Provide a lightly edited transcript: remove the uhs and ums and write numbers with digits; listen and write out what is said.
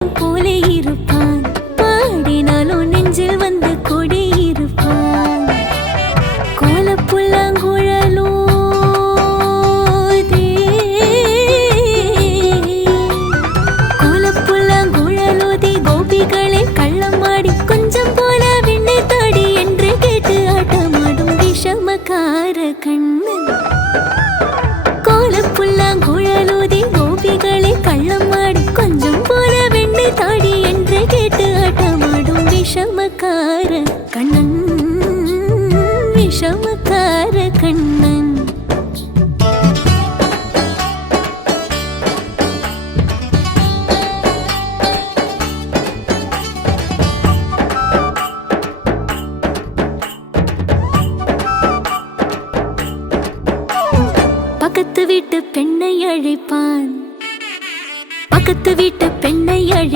போலே இருப்பான், பாடினாலும் நெஞ்சில் வந்து கொடியிருப்பான். கோலப்புல்லாங்குழலோ கோலப்புல்லாங்குழலோதி கோபிகளே கள்ளமாடி கொஞ்சம் போல விண்ணை தாடி என்று கேட்டு ஆட்டமாடும் விஷமக்கார கண்ணன். கோலப்புல்லாங்குழலோதி கோபிகளே கள்ளமாடி கொஞ்சம் போல வெண்ணை தாடி என்று கேட்டு ஆட்டமாடும் விஷமக்கார கண்ணன், விஷமக்கார கண்ணன். பக்கத்து வீட்டு பெண்ணை அழைப்பான், பக்கத்து வீட்டு